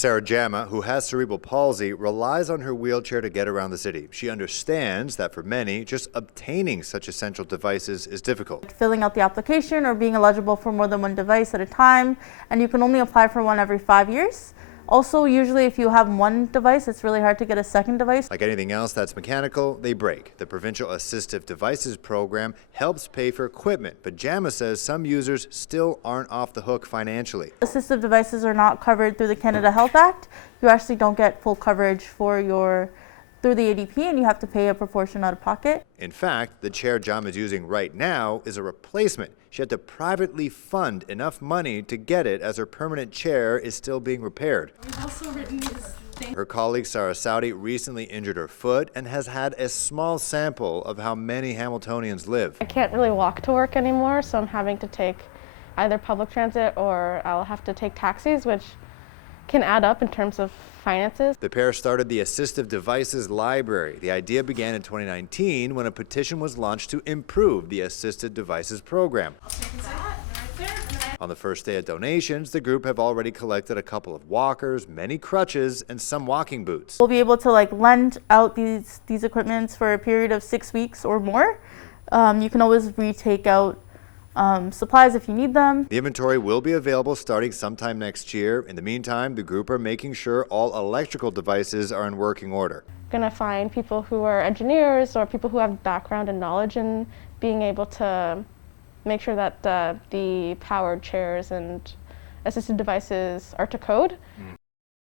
Sarah Jama, who has cerebral palsy, relies on her wheelchair to get around the city. She understands that for many, just obtaining such essential devices is difficult. Filling out the application or being eligible for more than one device at a time, and you can only apply for one every 5 years. Also, usually if you have one device, it's really hard to get a second device. Like anything else that's mechanical, they break. The provincial assistive devices program helps pay for equipment, but Jama says some users still aren't off the hook financially. Assistive devices are not covered through the Canada Health Act. You actually don't get full coverage for through the ADP, and you have to pay a proportion out of pocket. In fact, the chair Jama is using right now is a replacement. She had to privately fund enough money to get it as her permanent chair is still being repaired. We've also written his thing. Her colleague Sarah Saudi recently injured her foot and has had a small sample of how many Hamiltonians live. I can't really walk to work anymore, so I'm having to take either public transit or I'll have to take taxis, which can add up in terms of finances. The pair started the Assistive Devices Library. The idea began in 2019 when a petition was launched to improve the Assisted Devices program. On the first day of donations, the group have already collected a couple of walkers, many crutches, and some walking boots. We'll be able to lend out these equipments for a period of 6 weeks or more. You can always retake out supplies if you need them. The inventory will be available starting sometime next year. In the meantime, the group are making sure all electrical devices are in working order. Going to find people who are engineers or people who have background and knowledge in being able to make sure that the powered chairs and assistive devices are to code.